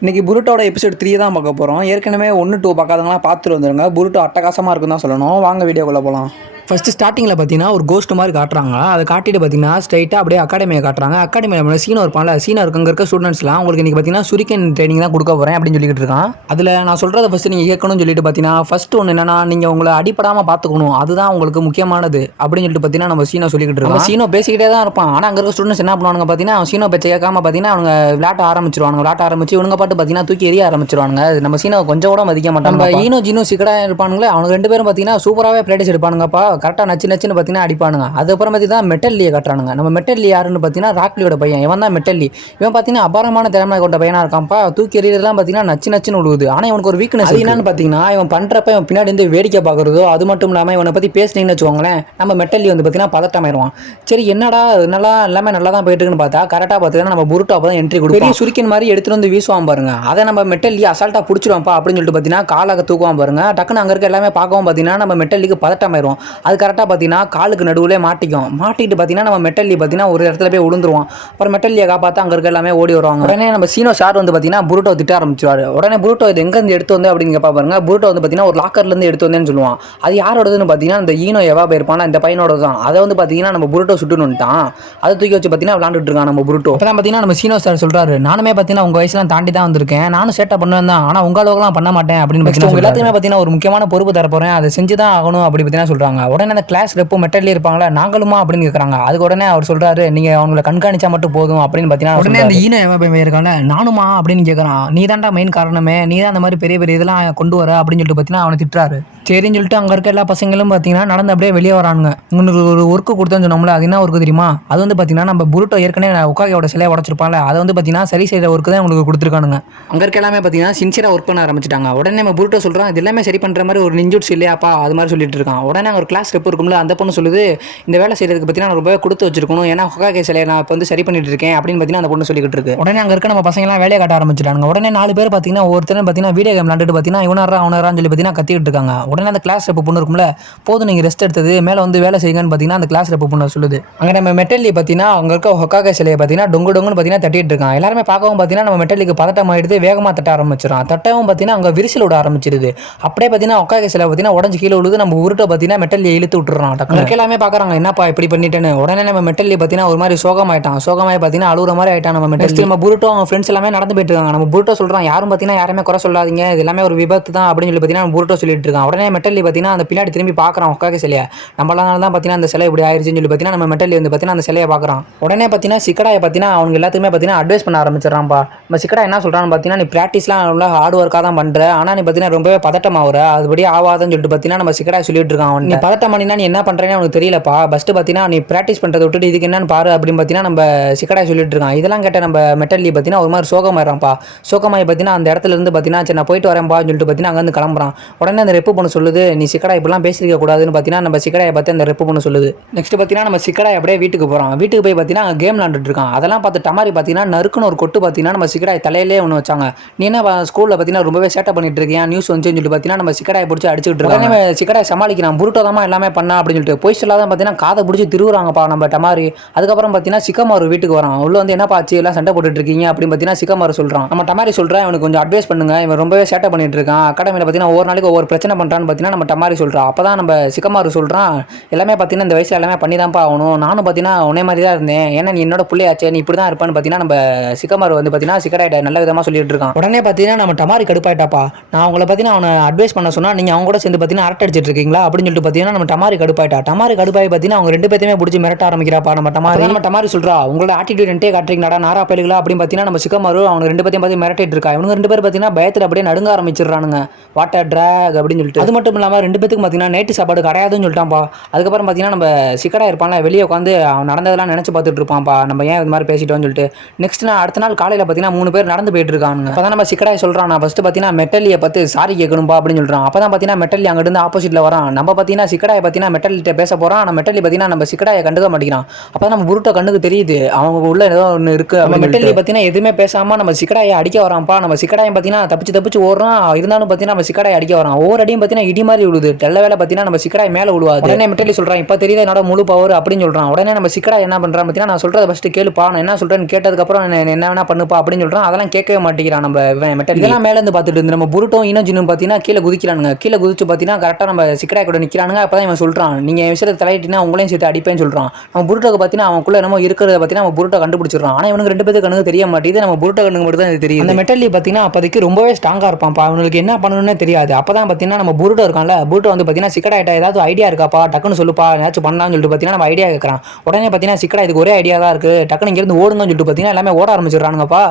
இன்றைக்கி புருட்டோட எபிசோட் 3 தான் பார்க்க போகிறோம். ஏற்கனவே 1, 2 பார்க்காதவங்களாம் பார்த்துட்டு வந்துருங்க. புருட்டோ அட்டகாசமாக இருக்குன்னு தான் சொல்லணும். வாங்க வீடியோக்குள்ளே போகலாம். ஃபஸ்ட்டு ஸ்டார்டிங்கில் பார்த்தீங்கன்னா ஒரு கோஸ்ட் மாதிரி காட்டுறாங்க. அதை காட்டிட்டு பார்த்தீங்கன்னா ஸ்ட்ரைட்டாக அப்படியே அகாடமியை காட்டுறாங்க. அகாடமியில் சீனோ இருப்பான்ல, சீனோ அங்கே இருக்க ஸ்டூடெண்ட்ஸ்லாம் உங்களுக்கு இன்றைக்கி பார்த்தீங்கன்னா சுரிக்கன் ட்ரைனிங் தான் கொடுக்க போகிறேன் அப்படின்னு சொல்லிட்டு இருக்கான். அதில் நான் சொல்கிறத ஃபஸ்ட்டு நீங்கள் கேட்கணும்னு சொல்லிட்டு பார்த்தீங்கன்னா ஃபஸ்ட்டு ஒன்று என்னன்னா, நீங்கள் உங்களை அடிப்படாமல் பார்த்துக்கணும், அதுதான் உங்களுக்கு முக்கியமானது அப்படின்னு சொல்லிட்டு பார்த்தீங்கன்னா நம்ம சீனோ சொல்லிக்கிட்டு இருக்கோம். சீனோ பேசிக்கிட்டே தான் இருப்பான். ஆனால் அங்கே இருக்க ஸ்டூடெண்ட்ஸ் என்ன பண்ணுவாங்க பார்த்தீங்கன்னா, அவன் சீனோ பேச்சை கேட்காம பார்த்தீங்கன்னா அவங்க விளையாட்ட ஆரம்பிச்சு இவங்க பாட்டு பார்த்தீங்கன்னா தூக்கி எறிய ஆரம்பிச்சிருவாங்க. நம்ம சீனோ கொஞ்சம் கூட மதிக்க மாட்டாங்க. நம்ம ஈனோ ஜீனோ சிக்கடா இருப்பானுங்களே, அவங்க 2 பேரும் பார்த்தீங்கன்னா சூப்பராகவே ப்ராக்டிஸ் எடுப்பானுங்கப்பா. கரெக்டாக நச்சுன்னு பார்த்தீங்கன்னா அடிப்பானுங்க. அதுக்கப்புறம் தான் மெட்டல்லியை கட்டுறானுங்க. நம்ம மெட்டல்லி யாருன்னு பார்த்தீங்கன்னா ராக்லியோட பையன். இவன் தான் மெட்டல்லி. இவன் பார்த்தீங்கன்னா அபாரமான திறமை கொண்ட பையனா இருக்கான்ப்பா. தூக்கி எறியலாம் பார்த்தீங்கன்னா நச்சுன்னு விழுவுது. ஆனால் இவனுக்கு ஒரு வீக்னஸ் என்னன்னு பார்த்தீங்கன்னா, இவன் பண்ணுறப்ப இவன் பின்னாடி இருந்து வேடிக்கை பார்க்குறதோ, அது மட்டும் இல்லாமல் இவனை பற்றி பேசுனீங்கன்னு வச்சுக்கோங்களேன், நம்ம மெட்டல்லி வந்து பார்த்தீங்கன்னா பதட்டமாயிருவான். சரி என்னடா நல்லா எல்லாமே நல்லா தான் போயிட்டு இருக்குன்னு பார்த்தா கரெக்டாக பார்த்தீங்கன்னா நம்ம புருட்டோ அப்போ தான் என்ட்ரி கொடுப்போம். பெரிய சுரிக்கன் மாதிரி எடுத்துட்டு வந்து வீசுவான் பாருங்க. அதை நம்ம மெட்டல்லி அசால்ட்டாக பிடிச்சிருவான்ப்பா அப்படின்னு சொல்லிட்டு பார்த்தீங்கன்னா காலாக தூக்குவான் பாருங்க. டக்குன்னு அங்கே இருக்க எல்லாமே பார்க்கவும் பார்த்தீங்கன்னா நம்ம மெட்டல்லிக்கு பதட்டமாயிரும். அது கரெக்டாக பார்த்தீங்கன்னா காலுக்கு நடுவில் மாட்டிட்டு பார்த்தீங்கன்னா நம்ம மெட்டல்லி பார்த்தீங்கன்னா ஒரு இடத்துல போய் விழுந்துருவான். அப்புறம் மெட்டல்லியை காப்பாற்ற அங்கே இருக்க எல்லாமே ஓடி வருவாங்க. உடனே நம்ம சீனோ சார் வந்து பார்த்தீங்கன்னா புருட்டோ திட்ட ஆரம்பிச்சிருவாரு. உடனே புருட்டோ இது எங்கேருந்து எடுத்து வந்து அப்படின்னு கேட்பா பாருங்க. புருட்டோ வந்து பார்த்தீங்கன்னா ஒரு லாக்கர்லேருந்து எடுத்து வந்தேன்னு சொல்லுவான். அது யாரோடதுன்னு பார்த்தீங்கன்னா இந்த ஈனோ எவா போயிருப்பான் இந்த பையனோட தான். அதை வந்து பார்த்தீங்கன்னா நம்ம புருட்டோ சுட்டுனுட்டான். அதை தூக்கி வச்சு பார்த்தீங்கன்னா விளாண்டுட்டு இருக்கான் நம்ம புருட்டோ. அப்போ தான் பார்த்தீங்கன்னா நம்ம சீனோ சார் சொல்றாரு, நானுமே பார்த்தீங்கன்னா உங்கள் வயசுலாம் தாண்டி தான் வந்திருக்கேன், நானும் சேட்டை பண்ணுவேன் தான், ஆனால் உங்க அளவுக்குலாம் பண்ண மாட்டேன் அப்படின்னு பார்த்தீங்கன்னா எல்லாத்தையுமே பார்த்தீங்கன்னா ஒரு முக்கியமான பொறுப்பு தர போகிறேன், அதை செஞ்சு தான் ஆகணும் அப்படி பார்த்தீங்கன்னா சொல்கிறாங்க. உடனே அந்த கிளாஸ் ரெப்போ மெட்டல்லி இருப்பாங்களா, நாங்களுமா அப்படின்னு கேட்குறாங்க. அதுக்கு உடனே அவர் சொல்றாரு, நீங்க அவங்களை கண்காணிச்சா மட்டும் போதும் அப்படின்னு பார்த்தீங்கன்னா உடனே அந்த ஈனோ எவன் இருக்காங்க நானுமா அப்படின்னு கேட்குறான். நீ தான்டா மெயின் காரணமே, நீ தான் அந்த மாதிரி பெரிய பெரிய இதெல்லாம் கொண்டு வர அப்படின்னு சொல்லிட்டு பார்த்தீங்கன்னா அவனை திட்டுறாரு. சரின்னு சொல்லிட்டு அங்கே இருக்க எல்லா பசங்களும் பார்த்தீங்கன்னா நடந்து அப்படியே வெளியே வரானுங்க. உங்களுக்கு ஒரு ஒர்க்கு கொடுத்தோன்னு சொன்னோம்ல, அது என்ன ஒர்க்கு தெரியுமா? அது வந்து பார்த்தீங்கன்னா நம்ம புருட்டோ ஏற்கனவே உக்காகியோட சிலையை உடச்சிருப்பான்ல, அதை வந்து பார்த்தீங்கன்னா சரி செய்கிற ஒர்க்கு தான் உங்களுக்கு கொடுத்துருக்கானுங்க. அங்கே இருக்க எல்லாமே பார்த்தீங்கன்னா சின்சியராக ஒர்க் பண்ண ஆரம்பிச்சிட்டாங்க. உடனே நம்ம புருட்டோ சொல்கிறான், இது எல்லாமே சரி பண்ணுற மாதிரி ஒரு நிஞ்சுட்ஸ் இல்லையாப்பா அது மாதிரி சொல்லிட்டு இருக்கான். உடனே ஒரு கிளாஸ் ரெப் இருக்கும்ல, அந்த பொண்ணு சொல்லுது, இந்த வேலை செய்யறதுக்கு பார்த்தீங்கன்னா நான் ரொம்ப கொடுத்து வச்சிருக்கணும், ஏன்னா ஹொகாகே சிலையை நான் இப்போ வந்து சரி பண்ணிட்டு இருக்கேன் அப்படின்னு பார்த்தீங்கன்னா அந்த பொண்ணு சொல்லிக்கிட்டு இருக்கு. உடனே அங்கே இருக்க நம்ம பசங்களாம் வேலையை காட்ட ஆரம்பிச்சிட்டாங்க. உடனே 4 பேர் பார்த்தீங்கன்னா ஒருத்தர் பார்த்தீங்கன்னா வீடியோ கேம் விளாண்டுட்டு பார்த்தீங்கன்னா இவனாரான்னு சொல்லி பார்த்தீங்கன்னா கத்திக்கிட்டு இருக்காங்க. உடனே அந்த கிளாஸ் ரெப் பொண்ணு இருக்கும்ல, போதும் நீங்கள் ரெஸ்ட் எடுத்தது, மேலே வந்து வேலை செய்யுங்கன்னு பார்த்தீங்கன்னா அந்த கிளாஸ் ரெப் பொண்ணு சொல்லுது. அங்கே நம்ம மெட்டல்லி பார்த்தீங்கன்னா அங்கே இருக்க ஹொகாகே சிலையை பார்த்தீங்கன்னா டொங்குன்னு பார்த்தீங்கன்னா தட்டிட்டு இருக்கான். எல்லாருமே பார்க்கவும் பார்த்தீங்கன்னா நம்ம மெட்டல்லிக்கு பதட்டம் ஆயிடுது, வேகமாக தட்ட ஆரம்பிச்சிடான். தட்டவும் பார்த்தீங்கன்னா அங்கே விரிசல் விட ஆரம்பிச்சிருது. அப்படியே பார்த்தீங்கன்னா ஹொகாகே சிலை பார்த்தீங்கன்னா உடஞ்சி கீழே விழுது. நம்ம உருட்டை பார்த்தீங்கன்னா மெட்டல்லியை இழுத்து விட்டுறான். எல்லாமே பார்க்குறாங்க, என்னப்பா இப்படி பண்ணிட்டேன்னு. உடனே நம்ம மெட்டல்லி பார்த்தீங்கன்னா ஒரு மாதிரி சோகமாயிட்டான். சோகமாயி பார்த்தீங்கன்னா அழுகுற மாதிரி ஆயிட்டான். நம்ம மெட்டல்லி நம்ம புருட்டோ அவங்க ஃப்ரெண்ட்ஸ் எல்லாமே நடந்து போயிட்டு இருக்காங்க. நம்ம புருட்டோ சொல்கிறான், யாரும் பார்த்தீங்கன்னா யாருமே குறை சொல்லாதீங்க, இது எல்லாமே ஒரு விபத்து தான் அப்படின்னு சொல்லி பார்த்தீங்கன்னா புருட்டோ சொல்லிட்டு இருக்கான். உடனே மெட்டல்லி பார்த்தீங்கன்னா அந்த பின்னாடி திரும்பி பார்க்குறான் ஹொகாகே சிலையை. நம்மளால தான் பார்த்தீங்கன்னா அந்த சிலை இப்படி ஆயிடுச்சுன்னு சொல்லி பார்த்தீங்கன்னா நம்ம மெட்டல்லி வந்து பார்த்தீங்கன்னா அந்த சிலையை பார்க்குறான். உடனே பார்த்தீங்கன்னா சிக்கடாயை பார்த்தீங்கன்னா அவங்க எல்லாத்துக்குமே பார்த்தீங்கன்னா அட்வைஸ் பண்ண ஆரம்பிச்சிடறான்ப்பா. நம்ம சிக்கடா என்ன சொல்கிறான்னு பார்த்தீங்கன்னா, நீ ப்ராக்டிஸ்லாம் நல்லா ஹார்ட் ஒர்க்காக தான் பண்ணுற, ஆனால் நீ பார்த்தீங்கன்னா ரொம்பவே பதட்டம் ஆகுற, அதுபடி ஆகாதுன்னு சொல்லிட்டு பார்த்தீங்கன்னா நம்ம சிக்கடா சொல்லிட்டு இருக்கான். அவன் நீ பதட்டம் பண்ணினா நீ என்ன பண்ணுறேன்னு அவனுக்கு தெரியலப்பா, ஃபஸ்ட்டு பார்த்தீங்கன்னா நீ ப்ராக்டிஸ் பண்ணுறதை விட்டுட்டு இதுக்கு என்னன்னு பாரு அப்படின்னு பார்த்தீங்கன்னா நம்ம சிக்கடா சொல்லிட்டு இருக்கான். இதெல்லாம் கேட்ட நம்ம மெட்டல்லி பார்த்தீங்கன்னா ஒரு மாதிரி சோகமாயிரான்ப்பா. சோகமாயி பார்த்தீங்கன்னா அந்த இடத்துல இருந்து பார்த்தீங்கன்னா சரி நான் போயிட்டு வரேன்ப்பா சொல்லிட்டு பார்த்தீங்கன்னா அங்கேருந்து கிளம்புறான். உடனே அந்த ரெப்பு பொண்ணு சொல்லுது, நீ சிக்கடா இப்படிலாம் பேசிருக்க கூடாதுன்னு பார்த்தீங்கன்னா நம்ம சிக்கடாயை பார்த்து அந்த ரெப்பு பொண்ணு சொல்லுது. நெக்ஸ்ட் பார்த்தீங்கன்னா நம்ம சிக்கடா அப்படியே வீட்டுக்கு போகிறான். வீட்டுக்கு போய் பார்த்தீங்கன்னா கேம் விளாண்டுட்டு இருக்கான். அதெல்லாம் பார்த்து டமாரி பார்த்தீங்கன்னா நறுக்குன்னு ஒரு கொட்டு பார்த்தீங்கன்னா நம்ம சிக்கடாய் தலையிலே ஒன்று வச்சாங்க. நீ என்ன ஸ்கூலில் பார்த்தீங்கன்னா ரொம்பவே சேட்டை பண்ணிட்டு இருக்கியா, நியூஸ் வந்து சொல்லிட்டு பார்த்தீங்கன்னா நம்ம சிக்கடாயை பிடிச்சி அடிச்சுட்டு இருக்காங்க. சிக்கடாய் சமாளிக்கிறான், புருட்டோ தான் எல்லாமே பண்ணா அப்படின்னு சொல்லிட்டு போய் சொல்லாதான் பார்த்தீங்கன்னா காதை பிடிச்சி திருவுறாங்கப்பா நம்ம டமாரி. அதுக்கப்புறம் பார்த்தீங்கன்னா சிக்கமாரு வீட்டுக்கு வரான். உள்ள வந்து என்ன பாச்சு எல்லாம் சண்டை போட்டுட்டு இருக்கீங்க அப்படின்னு பார்த்தீங்கன்னா சிக்கமாரு சொல்கிறான். நம்ம டமாரி சொல்கிறேன், இவனுக்கு கொஞ்சம் அட்வைஸ் பண்ணுங்க, இவன் ரொம்பவே சேட்டை பண்ணிட்டு இருக்கான், அகாடமியில் பார்த்தீங்கன்னா ஒவ்வொரு நாளைக்கு ஒவ்வொரு பிரச்சனை பண்ணுறான்னு பார்த்தீங்கன்னா நம்ம டமாரி சொல்கிறான். அப்போ தான் நம்ம சிக்கமாரு சொல்கிறான், எல்லாமே பார்த்தீங்கன்னா இந்த வயசில் எல்லாமே பண்ணி தான்ப்பா ஆகணும், நானும் பார்த்தீங்கன்னா உன்னே மாதிரி தான் இருந்தேன், ஏன்னா நீ என்னோட பிள்ளையாச்சே, நீ இப்படி தான் இருப்பான்னு பார்த்தீங்கன்னா நம்ம சிக்கமாரு வந்து பார்த்தீங்கன்னா சிக்கடாயிட்ட நல்ல விதமாக சொல்லிட்டு இருக்கான். உடனே பார்த்தீங்கன்னா நம்ம டமாரி கடுப்பாயிட்டாப்பா, நான் அவங்கள பார்த்தீங்கன்னா அவனை அட்வைஸ் பண்ண சொன்னா நீங்கள் அவங்க கூட சேர்ந்து பார்த்தீங்கன்னா அரட்டை அடிச்சிட்டு இருக்கீங்களா அப்படின்னு சொல்லிட்டு பார்த்தீங்கன்னா நம்ம டமாரி கடுப்பாயிட்டா. டமாரி கடுப்பாய் பார்த்தீங்கன்னா அவங்க 2 பேருமே பிடிச்சி மிரட்ட ஆரம்பிக்கிறாப்பா. நம்ம டமாரி சொல்றா, உங்களோட ஆட்டிடியூட் என்டே காட்டுறீங்கடா நாரா பயிலுங்களா அப்படின்னு பார்த்தீங்கன்னா நம்ம சிக்கமாரு அவங்க 2 பேரையும் பார்த்து மிரட்டிட்டு இருக்கா. இவங்க 2 பேர் பார்த்தீங்கன்னா பயத்தில் அப்படியே நடுங்க ஆரம்பிச்சிடுறானுங்க, வாட்டர் ட்ராக் அப்படின்னு சொல்லிட்டு. அது மட்டும் இல்லாமல் 2 பேத்துக்கும் பார்த்தீங்கன்னா நைட்டு சாப்பாடு கிடையாதுன்னு சொல்லிட்டான்ப்பா. அதுக்கப்புறம் பார்த்தீங்கன்னா நம்ம சிக்கடா இருப்பான்ல வெளியே உட்காந்து அவன் நடந்ததெல்லாம் நினச்சி பார்த்துட்டு இருப்பான்ப்பா, நம்ம ஏன் இது மாதிரி பேசிட்டோம்னு சொல்லிட்டு. நெக்ஸ்ட் நான் அடுத்த நாள் காலையில் பார்த்தீங்கன்னா 3 பேர் நடந்து போயிட்டு இருக்காங்க. அப்போ தான் நம்ம சிக்கடாய் சொல்கிறான், நான் ஃபஸ்ட்டு பார்த்தீங்கன்னா மெட்டல்லியை பார்த்து சாரி கேட்கணும்பா அப்படின்னு சொல்கிறான். அப்போ தான் பார்த்தீங்கன்னா மெட்டல்லி அங்கிருந்து ஆப்போசிட்டில் வரான். நம்ம பார்த்தீங்கன்னா சிக்கடா சிக்கடாயை பார்த்தீங்கன்னா மெட்டல்கிட்ட பேச போகிறான். ஆனால் மெட்டலி பார்த்தீங்கன்னா நம்ம சிக்கடாயை கண்டுக்க மாட்டேங்கிறான். அப்போ நம்ம புருட்டோ கண்ணுக்கு தெரியுது அவங்க உள்ள ஏதோ ஒன்று இருக்குது. நம்ம மெட்டலி பார்த்தீங்கன்னா எதுவுமே பேசாமல் நம்ம சிக்கடாயை அடிக்க வரான்ப்பா. நம்ம சிக்கடாயை பார்த்தீங்கன்னா தப்பிச்சு ஓடுறான். இருந்தாலும் பார்த்தீங்கன்னா நம்ம சிக்கடாயை அடிக்க வரான். ஒவ்வொரு அடியும் பார்த்தீங்கன்னா இடி மாதிரி விழுது. நல்ல வேலை பார்த்தீங்கன்னா நம்ம சிக்கடாய் மேலே விழுவாது. உடனே மெட்டலி சொல்கிறான், இப்போ தெரியுது என்னோட முழு பவர் அப்படின்னு சொல்கிறான். உடனே நம்ம சிக்கடாய் என்ன பண்ணுறான் பார்த்தீங்கன்னா, நான் சொல்கிறத ஃபஸ்ட்டு கேளுப்பா, நான் என்ன சொல்கிறேன்னு கேட்டதுக்கப்புறம் என்ன வேணா பண்ணுப்பா அப்படின்னு சொல்கிறான். அதெல்லாம் கேட்கவே மாட்டேங்கிறான் நம்ம மெட்டலி. இதெல்லாம் மேலேருந்து பார்த்துட்டு இருந்து நம்ம புருட்டோ இனோஜினும் பார்த்தீங்கன்னா கீழே குதிக்கிறானுங்க. கீழே குதிச்சு பார்த்தீங்கன்னா கரெக்டாக நம்ம சிக்கடாய் கூட நிற்கிறானுங்க. அப்போ தான் இவன் சொல்கிறான், நீங்கள் என் விஷயத்தை தலையிட்டினா உங்களையும் சேர்த்து அடிப்பேன்னு சொல்கிறான். நம்ம புருட்டோக்கு பார்த்தீங்கன்னா அவனுக்குள்ள என்னமோ இருக்கிறத பார்த்தீங்கன்னா நம்ம புருட்டோ கண்டுபிடிச்சிடறான். ஆனால் இவனுக்கு 2 பேருக்கு கண்ணுக்கு தெரிய மாட்டேங்குது. நம்ம புருட்டோ கண்ணுக்கு மட்டும் தான் இது தெரியும். அந்த மெட்டலி பார்த்தீங்கன்னா அப்போதைக்கு ரொம்பவே ஸ்ட்ராங்காக இருப்பான்ப்பா. அவனுக்கு என்ன பண்ணணும்னே தெரியாது. அப்போ தான் பார்த்தீங்கன்னா நம்ம புருட்டோ இருக்கான்ல, புருட்டோ வந்து பார்த்தீங்கன்னா சிக்கடாய்ட்ட ஏதாவது ஐடியா இருக்காப்பா, டக்குன்னு சொல்லுப்பா, ஏதாச்சும் பண்ணலாம்னு சொல்லிட்டு பார்த்தீங்கன்னா நம்ம ஐடியா கேட்குறான். உடனே பார்த்தீங்கன்னா சிக்கடா இதுக்கு ஒரே ஐடியா தான் இருக்குது, டக்குன்னு இங்கேருந்து ஓடுங்கன்னு சொல்லிட்டு பார்த்தீங்கன்னா எல்லாமே ஓட ஆரம்பிச்சிடுறானுங்கப்பா.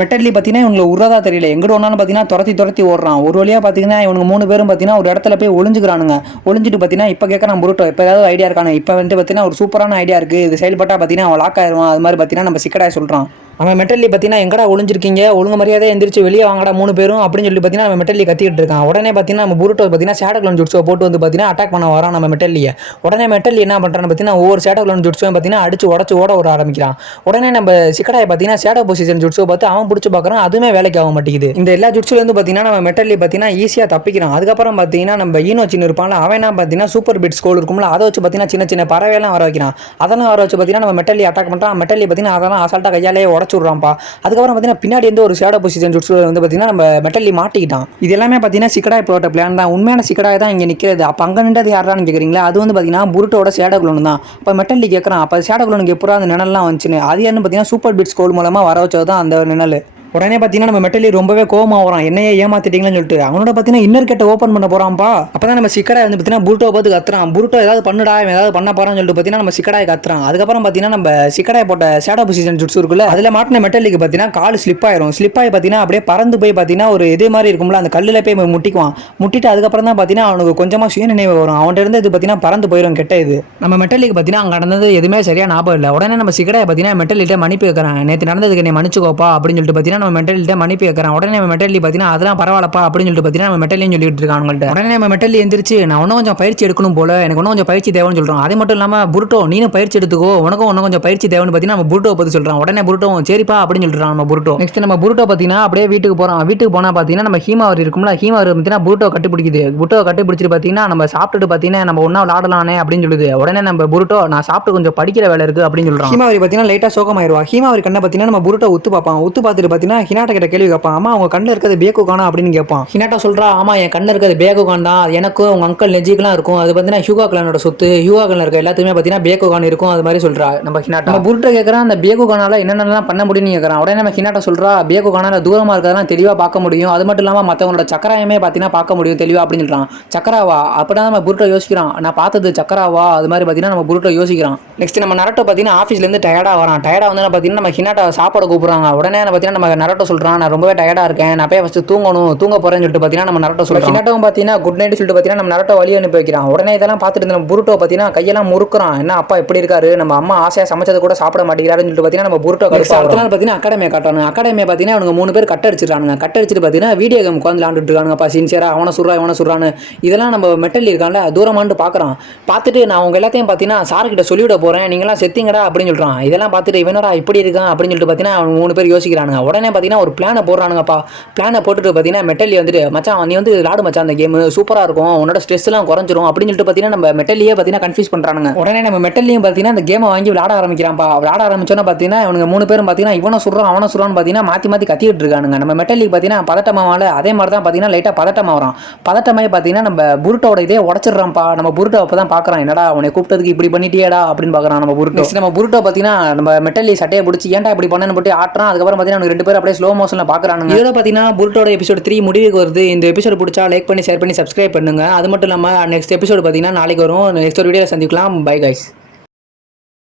மெட்டலி பார்த்தீங்கன்னா இவங்களை உறதா தெரியல, எங்கிட்ட ஒன்றாலும் பார்த்தீங்கன்னா துரத்தி ஓடுறான். ஒரு வழியாக பார்த்தீங்கன்னா இவங்க 3 பேரும் பார்த்தீங்கன்னா ஒரு இடத்துல போய் ஒளிஞ்சுக்கிறானுங்க. ஒளிஞ்சிட்டு பார்த்தீங்கன்னா இப்போ கேட்குறான் புருட்டோ, இப்போ ஏதாவது ஐடியா இருக்கானு. இப்போ வந்து பார்த்தீங்கன்னா ஒரு சூப்பரான ஐடியா இருக்குது, இது செயல்பட்டால் பார்த்தீங்கன்னா அவன் லாக் ஆயிடுவான். அது மாதிரி பார்த்தீங்கன்னா நம்ம சிக்கடாய் சொல்கிறான். அவன் மெட்டலி பார்த்தீங்கன்னா எங்கடா ஒளிஞ்சிருக்கீங்க, ஒழுங்கு மரியாதை எந்திரிச்சு வெளியே வாங்கடா 3 பேரும் அப்படின்னு சொல்லி பார்த்தீங்கன்னா நம்ம மெட்டலி கத்திட்டு இருக்கான். உடனே பார்த்தீங்கன்னா நம்ம புருட்டோ பார்த்தீங்கன்னா ஷேடோ க்ளோன் ஜுட்ஸோ போட்டு வந்து பார்த்தீங்கன்னா அட்டாக் பண்ண வரான் நம்ம மெட்டலியை. உடனே மெட்டலி என்ன பண்ணுறான்னு பார்த்தீங்கன்னா ஒவ்வொரு ஷேடோ க்ளோன் ஜுட்ஸும் பார்த்தீங்கன்னா அடிச்சு உடச்சு ஓட வர ஆரம்பிக்கிறான். உடனே நம்ம சிக்கடாயை பார்த்தீங்கன்னா ஷேடோ பொசிஷன் ஜுட்ஸோ பார்த்து அவன் பிடிச்சி பார்க்குறான். அதுவுமே வேலைக்கு ஆக மாட்டேங்குது. இந்த எல்லா ஜுட்ஸ்லேருந்து பார்த்தீங்கன்னா நம்ம மெட்டலி பார்த்தீங்கன்னா ஈஸியாக தப்பிக்கிறான். அதுக்கப்புறம் பார்த்தீங்கன்னா நம்ம ஈனோச்சின்னு இருப்பான்ல, அவன் என்ன பார்த்தீங்கன்னா சூப்பர் பிட் ஸ்கோல் இருக்கும்ல, அதை வச்சு பார்த்தீங்கன்னா சின்ன பறவையெல்லாம் வர வைக்கிறான். அதெல்லாம் வர வச்சு பார்த்தீங்கன்னா நம்ம மெட்டலி அட்டாக் பண்ணுறான். மெட்டலி பார்த்தீங்கன்னா அதெல்லாம் அசால்ட்டாக கையாலே உடச்சு விட்றான்ப்பா. அதுக்கப்புறம் பார்த்தீங்கன்னா பின்னாடி வந்து ஒரு ஷேடோ பொசிஷன் ஜுட்ஸு வந்து பார்த்தீங்கன்னா நம்ம மெட்டலி மாட்டிக்கிட்டான். இது எல்லாமே பார்த்தீங்கன்னா சிக்கடாய் போட்ட பிளான் தான். உண்மையான சிக்கடாய் தான் இங்கே நிற்கிறது. அப்போ அங்கே நின்றது யாரான்னு கேட்குறீங்களா, அது வந்து பார்த்தீங்கன்னா புருட்டோட ஷேடோ க்ளோன் தான். அப்போ மெட்டலி கேட்குறான், அப்போ ஷேடோ க்ளோனுக்கு எப்போ அந்த நிழல்லாம் வந்துச்சுன்னு. அது என்ன பார்த்தீங்கன்னா சூப்பர் பிட் ஸ்கோல் மூலமாக வர வச்சது தான் அந்த நிழல். உடனே பார்த்தீங்கன்னா நம்ம மெட்டலி ரொம்பவே கோவமாக வரான், என்னையே ஏமாத்திட்டீங்கன்னு சொல்லிட்டு. அவனோட பார்த்தீங்கன்னா இன்னர் கேட்ட ஓப்பன் பண்ண போகிறான்ப்பா. அப்போ தான் நம்ம சிக்கடாய் வந்து பார்த்தீங்கன்னா புருட்டோ பார்த்து கத்துறான். புருட்டோ ஏதாவது பண்ணுடா, ஏதாவது பண்ண போகிறான்னு சொல்லிட்டு பார்த்தீங்கன்னா நம்ம சிக்கடாய் கத்துறான். அதுக்கப்புறம் பார்த்தீங்கன்னா நம்ம சிக்கடாய் போட்ட ஷேடோ பொசிஷன் ஜுட்ஸ் இருக்குல்ல, அதில் மாட்டின மெட்டலிக்கு பார்த்தீங்கன்னா கால் ஸ்லிப் ஆயிரும். ஸ்லிப் ஆகி பார்த்தீங்கன்னா அப்படியே பறந்து போய் பார்த்தீங்கன்னா ஒரு இதே மாதிரி இருக்கும்ல, அந்த கல்லில் போய் முட்டிக்குவான். முட்டிட்டு அதுக்கப்புறம் தான் பார்த்தீங்கன்னா அவனுக்கு கொஞ்சமாக சுய நினைவு வரும். அவன்கிட்ட இருந்து இது பார்த்தீங்கன்னா பறந்து போயிடும் கெட்ட இது. நம்ம மெட்டலிக்கு பார்த்தீங்கன்னா அங்கே நடந்தது எதுவுமே சரியா ஞாபகம் இல்லை. உடனே நம்ம சிக்கடாய் பார்த்தீங்கன்னா மெட்டலிட்ட மன்னிப்பு கேட்குறான். நேற்று நடந்ததுக்கு என்னை மன்னிச்சுக்கோப்பா அப்படின்னு சொல்லிட்டு பார்த்தீங்கன்னா நம்ம மெட்டலிட்ட மன்னிப்பு கேட்குறான். உடனே நம்ம மெட்டலி பார்த்தீங்கன்னா அதெல்லாம் பரவாயில்லப்பா அப்படின்னு சொல்லிட்டு பார்த்தீங்கன்னா நம்ம மெட்டலியும் சொல்லிட்டு இருக்காங்க. உடனே நம்ம மெட்டலி எந்திரிச்சு நான் இன்னும் கொஞ்சம் பயிற்சி எடுக்கணும் போல, எனக்கு இன்னும் கொஞ்சம் பயிற்சி தேவைன்னு சொல்கிறான். அது மட்டும் இல்லாமல் புருட்டோ நீனும் பயிற்சி எடுத்துக்கோ, உனக்கும் இன்னும் கொஞ்சம் பயிற்சி தேவைன்னு பார்த்தீங்கன்னா நம்ம புருட்டோ பற்றி சொல்கிறான். உடனே புருட்டோ சரிப்பா அப்படின்னு சொல்கிறான் நம்ம புருட்டோ. நெக்ஸ்ட் நம்ம புருட்டோ பார்த்தீங்கன்னா அப்படியே வீட்டுக்கு போகிறோம். வீட்டுக்கு போனால் பார்த்தீங்கன்னா நம்ம ஹீமாவரி இருக்கும்ல, ஹீமாவரி பார்த்தீங்கன்னா புருட்டோ கட்டிப்பிடிக்குது. புருட்டோ கட்டிப்பிடிச்சிட்டு பார்த்தீங்கன்னா நம்ம சாப்பிட்டுட்டு பார்த்தீங்கன்னா நம்ம ஒன்றா விளாடலானே அப்படின்னு சொல்லுது. உடனே நம்ம புருட்டோ நான் சாப்பிட்டு கொஞ்சம் படிக்கிற வேலை இருக்குது அப்படின்னு சொல்கிறான். ஹீமாவரி பார்த்தீங்கன்னா லைட்டாக சோகமாயிருவா. ஹீமாவரி கண்ணை பார்த்தீங்கன்னா நம்ம புருட்டோ உத்து பார்ப்பான். உத்து பார்த்துட்டு பார்த்தீங்கன்னா ஹினாட்ட கிட்ட கேள்வி கேட்பான், அம்மா அவங்க கண்ணில் இருக்கிறது பேக்குகானா அப்படின்னு கேட்பான். ஹினாட்டா சொல்கிறா, ஆமாம் என் கண்ணில் இருக்கிறது பேக்குகான் தான், எனக்கும் உங்கள் அங்கிள் நெஜிக்கெலாம் இருக்கும், அது பார்த்தீங்கன்னா ஹியூகா கிளானோட சொத்து, ஹியூகா கிளான் இருக்க எல்லாத்துக்குமே பார்த்தீங்கன்னா பேக்குகான் இருக்கும், அது மாதிரி சொல்கிறா நம்ம ஹினாட்டா. நம்ம புருட்டோ கேட்குறான் அந்த பேக்குகானால என்னென்னலாம் பண்ண முடியும்னு கேட்குறான். உடனே நம்ம ஹினாட்டா சொல்கிறா, பேக்குகானால தூரமாக இருக்கிறதெல்லாம் தெளிவாக பார்க்க முடியும், அது மட்டும் இல்லாமல் மற்றவங்களோட சக்கராயமே பார்த்தீங்கன்னா பார்க்க முடியும் தெளிவாக அப்படின்னு சொல்கிறான். சக்கராவா அப்படின்னா நம்ம புருட்டோ யோசிக்கிறான், நான் பார்த்தது சக்கராவா அது மாதிரி பார்த்தீங்கன்னா நம்ம புருட்டோ யோசிக்கிறான். நெக்ஸ்ட் நம்ம நரட்டோ பார்த்தீங்கன்னா ஆஃபீஸ்லேருந்து டயர்டாக வரான். டயர்டாக வந்து பார்த்தீங்கன்னா நம்ம ஹினாட்டா சாப்பாடு கூப்பிட்றாங்க. உடனே பார்த்தீங்கன்னா நம்ம நரட்டோ சொல்கிறான், நான் ரொம்பவே டயர்டாக இருக்கேன், நான் போய் ஃபஸ்ட்டு தூங்க போறேன்னு சொல்லிட்டு பார்த்தீங்கன்னா நம்ம நரட்டோ சொல்கிறோம். ஹினாட்டோவும் பார்த்தீங்கன்னா குட் நைட் சொல்லிட்டு பார்த்தீங்கன்னா நம்ம நரட்டோ வழி அனுப்பி வைக்கிறான். உடனே இதெல்லாம் பார்த்துட்டு நம்ம புருட்டோ பார்த்தீங்கன்னா கையெல்லாம் முறுக்குறான். என்ன அப்பா எப்படி இருக்காரு, நம்ம அம்மா ஆசையாக சமைச்சது கூட சாப்பிட மாட்டேங்கிறாருன்னு சொல்லிட்டு பார்த்தீங்கன்னா நம்ம புருட்டோ அடுத்த நாள் பார்த்தீங்கன்னா அகாடமியை காட்டுறாங்க. அகாடமியை பார்த்தீங்கன்னா அவங்க 3 பேர் கட் அடிச்சிருக்காங்க. கட் அடிச்சுட்டு பார்த்தீங்கன்னா வீடியோ கேம் உட்காந்து விளாண்டுட்டு இருக்காங்கப்பா சின்சியரா. அவனை சுடுறான்னு இதெல்லாம் நம்ம மெட்டல் இருக்கான்ல தூரமானு பார்க்குறான். பார்த்துட்டு நான் அவங்க எல்லாத்தையும் பார்த்தீங்கன்னா சார்கிட்ட சொல்லிவிட போகிறேன், நீங்களாம் செத்திங்கடா அப்படின்னு சொல்கிறான். இதெல்லாம் பார்த்துட்டு இவனடா இப்படி இருக்கான் அப்படின்னு சொல்லிட்டு பார்த்தீங்கன்னா அவங்க 3 பேர் யோசிக்கிறானுங்க. உடனே பார்த்தீங்கன்னா ஒரு பிளானை போடுறானுங்கப்பா. பிளானை போட்டுட்டு பார்த்தீங்கன்னா மெட்டலி வந்துட்டு மச்சான் நீ வந்து விளாடு மச்சான், அந்த கேம் சூப்பராக இருக்கும், உன்னோட ஸ்ட்ரெஸ்லாம் குறைஞ்சிரும் அப்படின்னு சொல்லிட்டு பார்த்தீங்கன்னா நம்ம மெட்டலியே பார்த்தீங்கன்னா கன்ஃபியூஸ் பண்ணுறானுங்க. உடனே நம்ம மெட்டலியும் பார்த்தீங்கன்னா அந்த கேமை வாங்கி விளாட ஆரம்பிக்கிறான்ப்பா. விளாட ஆரம்பிச்சோன்னா பார்த்தீங்கன்னா இவங்க 3 பேரும் பார்த்தீங்கன்னா இவனை சொல்கிறான் அவனை சொல்கிறான்னு பார்த்தீங்கன்னா மாற்றி கத்திட்டு இருக்கானுங்க. நம்ம மெட்டலிக்கு பார்த்தீங்கன்னா பதட்டமாவால அதே மாதிரி தான் பார்த்தீங்கன்னா லைட்டாக பதட்டமாக வரான். பதட்டமாகி பார்த்தீங்கன்னா நம்ம புருட்டோட இதே உடச்சிடுறான்ப்பா. நம்ம புருட்டோ அப்போ தான் பார்க்குறான், என்னடா அவனை கூப்பிட்டதுக்கு இப்படி பண்ணிட்டியடா அப்படின்னு பார்க்குறான் நம்ம புருட்டோ. நம்ம புருட்டோ பார்த்தீங்கன்னா நம்ம மெட்டலி சட்டையை பிடிச்சி ஏன்டா இப்படி பண்ணனு போட்டு ஆட்டுறான். அதுக்கப்புறம் பார்த்தீங்கன்னா 2 பேரும் அப்படியே ஸ்லோ மோஷனில் பார்க்குறானுங்க. இதோட பார்த்தீங்கன்னா புருட்டோட எபிசோட் 3 முடிவுக்கு வருது. இந்த எபிசோட் பிடிச்சா லைக் பண்ணி ஷேர் பண்ணி சப்ஸ்கிரைப் பண்ணுங்க. அது மட்டும் இல்லாமல் நெக்ஸ்ட் எபிசோடு பார்த்தீங்கன்னா நாளைக்கு வரும். நெக்ஸ்ட் ஒரு வீடியோவில் சந்திக்கலாம். Bye guys.